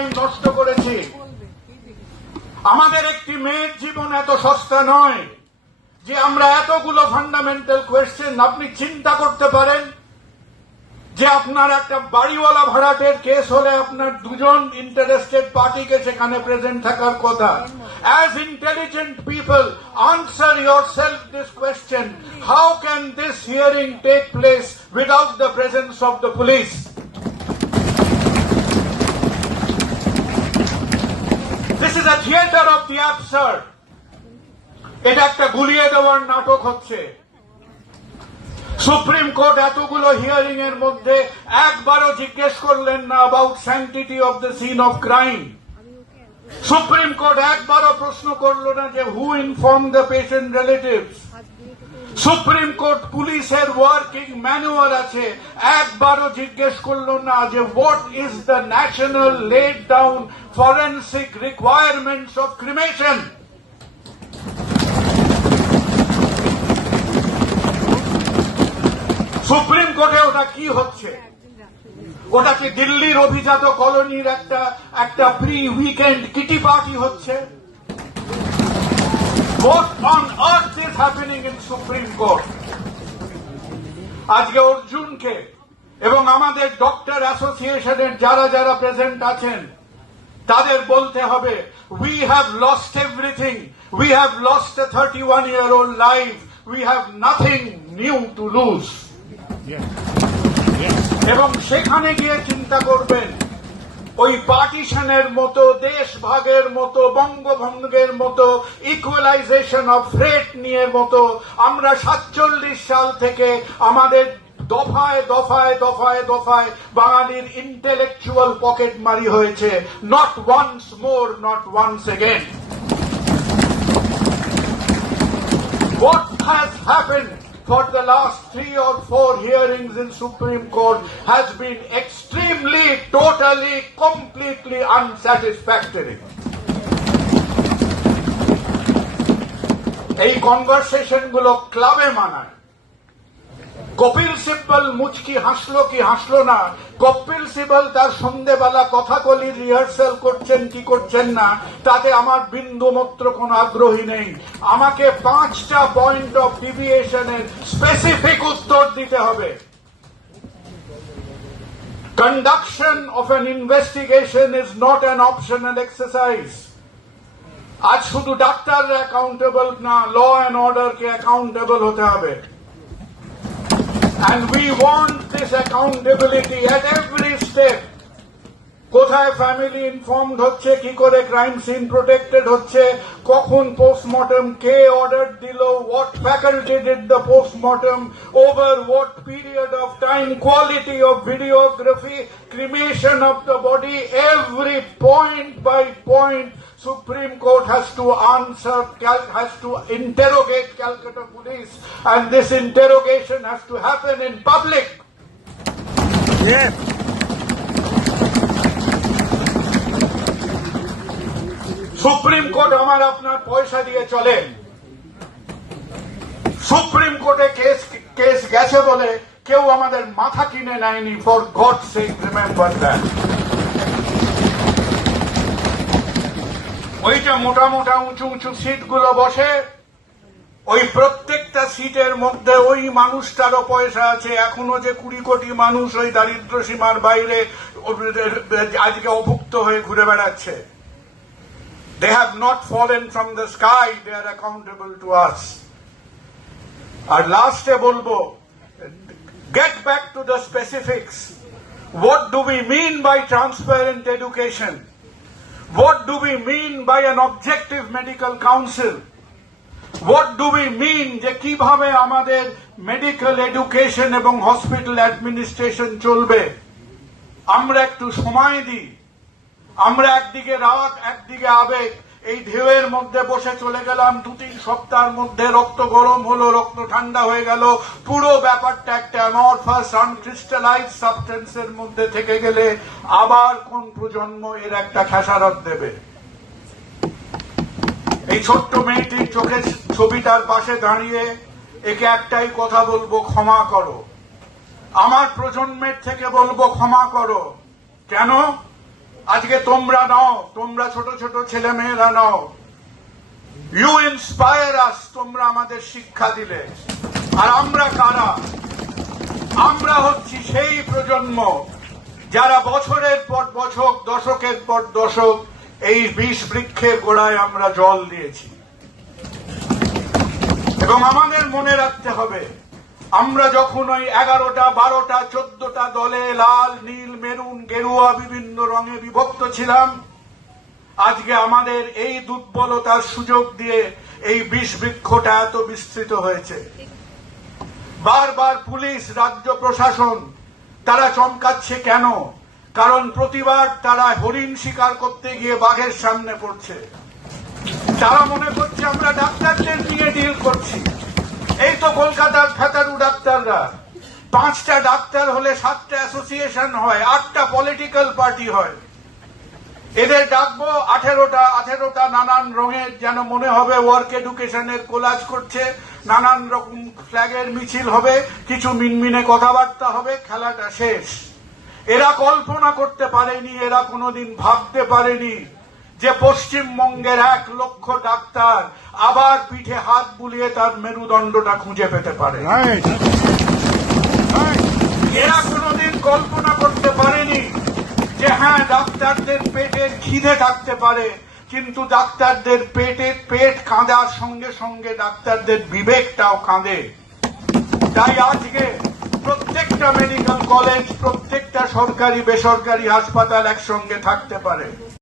Time নষ্ট করেছি। আমাদের একটি মেয়ের জীবন এত সস্তা নয় যে আমরা এতগুলো ফান্ডামেন্টাল কোয়েশ্চেন। আপনি চিন্তা করতে পারেন যে আপনার একটা বাড়িওয়ালা ভাড়াটের কেস হলে আপনার দুজন ইন্টারেস্টেড পার্টিকে সেখানে প্রেজেন্ট থাকার কথা। As intelligent people, answer yourself this question: how can this hearing take place without the presence of the police? This is a theater of the absurd. এটা একটা গুলিয়ে দেওয়ার নাটক হচ্ছে। সুপ্রিম কোর্ট এতগুলো হিয়ারিং এর মধ্যে একবারও জিজ্ঞেস করলেন না about sanctity of the scene of crime. Supreme court একবারও প্রশ্ন করলো না যে who inform the patient relatives. Supreme court পুলিশের ওয়ার্কিং ম্যানুয়াল আছে, একবারও জিজ্ঞেস করলো না যে what is the national laid down forensic requirements of cremation. Supreme কোর্টে ওটা কি হচ্ছে? ওটা কি দিল্লির অভিজাত কলোনির একটা প্রি উইকেন্ড কিটি পার্টি হচ্ছে? What on earth is happening in Supreme Court? আজকে অর্জুনকে এবং আমাদের ডক্টর অ্যাসোসিয়েশনের যারা যারা প্রেজেন্ট আছেন তাদের বলতে হবে, we have lost everything. We have lost a 31-year-old life. We have nothing new to lose. এবং সেখানে গিয়ে চিন্তা করবেন ওই পার্টিশনের মতো, দেশ ভাগের মতো, বঙ্গভঙ্গের মতো, ইকুয়ালাইজেশন অফ ফ্রেট নিয়ে মতো আমরা 47 সাল থেকে আমাদের দফায় দফায় দফায় দফায় বাঙালির ইন্টেলেকচুয়াল পকেট মারি হয়েছে। Not once more, not once again. What has happened for the last 3 or 4 hearings in Supreme Court has been extremely, totally, completely unsatisfactory. এই কনভারসেশন গুলো ক্লাবে মানায়। কপিল সিব্বল মুচকি হাসলো কি হাসলো না, কপিল সিব্বল তার সন্ধ্যেবেলা কথাকলির রিহার্সাল করছেন কি করছেন না, তাতে আমার বিন্দু মাত্র কোনো আগ্রহী নেই। আমাকে 5টা পয়েন্ট অফ ডিভিয়েশনের স্পেসিফিক উত্তর দিতে হবে। Conduction of an investigation is not an optional exercise. আজ শুধু ডাক্তাররা অ্যাকাউন্টেবল না, ল অ্যান্ড অর্ডারকে অ্যাকাউন্টেবল হতে হবে। And we want this accountability at every step. কোথায় ফ্যামিলি ইনফর্মড হচ্ছে, কি করে ক্রাইম সিন প্রোটেক্টেড হচ্ছে, কখন পোস্টমর্টম, কে অর্ডার দিল, what faculty did the postmortem, over what period of time, quality of videography, cremation of the body, every point by point Supreme Court has to answer, has to interrogate Calcutta Police, and this interrogation has to happen in public. Yes. Supreme court আমার আপনার পয়সা দিয়ে চলে। Supreme কোর্টে case গেছে বলে কেউ আমাদের মাথা কিনে নেয়নি। For God sake remember that. ওইটা মোটা মোটা উঁচু উঁচু সিটগুলো বসে, ওই প্রত্যেকটা সিটের মধ্যে ওই মানুষটারও পয়সা আছে। এখনো যে 20 কোটি মানুষ ওই দারিদ্র সীমার বাইরে আজকে অভুক্ত হয়ে ঘুরে বেড়াচ্ছে। They have not fallen from the sky. They are accountable to us. আর লাস্টে বলবো, get back to the specifics. What do we mean by transparent education? What do we mean by an objective medical council? What do we mean যে কিভাবে আমাদের medical education এবং hospital administration চলবে? আমরা একটু সময় দিই। আমরা একদিকে রাগ, একদিকে আবেগ, এই ঢেউয়ের মধ্যে বসে চলে গেলাম। 2-3 সপ্তাহের মধ্যে রক্ত গরম হলো, রক্ত ঠান্ডা হয়ে গেল। পুরো ব্যাপারটা একটা অ্যামরফাস আনক্রিস্টালাইজ সাবস্টেন্সের মধ্যে থেকে গেলে আবার কোন প্রজন্ম এর একটা খেসারত দেবে? এই ছোট্ট মেয়েটির চোখের ছবিটার পাশে দাঁড়িয়ে একে একটাই কথা বলবো, ক্ষমা করো। আমার প্রজন্মের থেকে বলবো ক্ষমা করো। কেন? আজকে তোমরা নাও, তোমরা ছোট ছোট ছেলে মেয়েরা নাও, ইউ ইন্সপায়ার আস, তোমরা আমাদের শিক্ষা দিলে। আর আমরা কারা? আমরা হচ্ছি সেই প্রজন্ম যারা বছরের পর বছর, দশকের পর দশক এই বিষ বৃক্ষের গোড়ায় আমরা জল দিয়েছি। এবং আমাদের মনে রাখতে হবে, আমরা যখন ওই 11টা 12টা 14টা দলে লাল নীল মেরুন গেরুয়া বিভিন্ন রঙে বিভক্ত ছিলাম, আজকে আমাদের এই দুর্বলতার সুযোগ দিয়ে এই বিষ বৃক্ষটা এত বিস্তৃত হয়েছে। বারবার পুলিশ, রাজ্য প্রশাসন তারা চমকাচ্ছে কেন? কারণ প্রতিবার তারা হরিণ শিকার করতে গিয়ে বাঘের সামনে পড়ছে। তারা মনে করছে আমরা ডাক্তারদের নিয়ে ডিল করছি। এই তো কলকাতার ফেতারু ডাক্তাররা, 5টা ডাক্তার হলে 7টা অ্যাসোসিয়েশন হয়, 8টা পলিটিক্যাল পার্টি হয়। এদের ডাকবো 18টা নানান রঙের, যেন মনে হবে ওয়ার্ক এডুকেশনের কোলাজ করছে, নানান রকম ফ্ল্যাগের মিছিল হবে, কিছু মিনমিনে কথাবার্তা হবে, খেলাটা শেষ। এরা কল্পনা করতে পারেনি, এরা কোনোদিন ভাবতে পারেনি যে পশ্চিমবঙ্গের 1 লক্ষ ডাক্তার আবার পিঠে হাত বুলিয়ে তার মেরুদণ্ডটা খুঁজে পেতে পারে। Right. Right. এরা কোনোদিন কল্পনা করতে পারেনি যে হ্যাঁ, ডাক্তারদের পেটের খিদে থাকতে পারে, কিন্তু ডাক্তারদের পেট কাঁদার সঙ্গে সঙ্গে ডাক্তারদের বিবেকটাও কাঁদে। তাই আজকে প্রত্যেকটা মেডিকেল কলেজ, প্রত্যেকটা সরকারি বেসরকারি হাসপাতাল একসঙ্গে থাকতে পারে।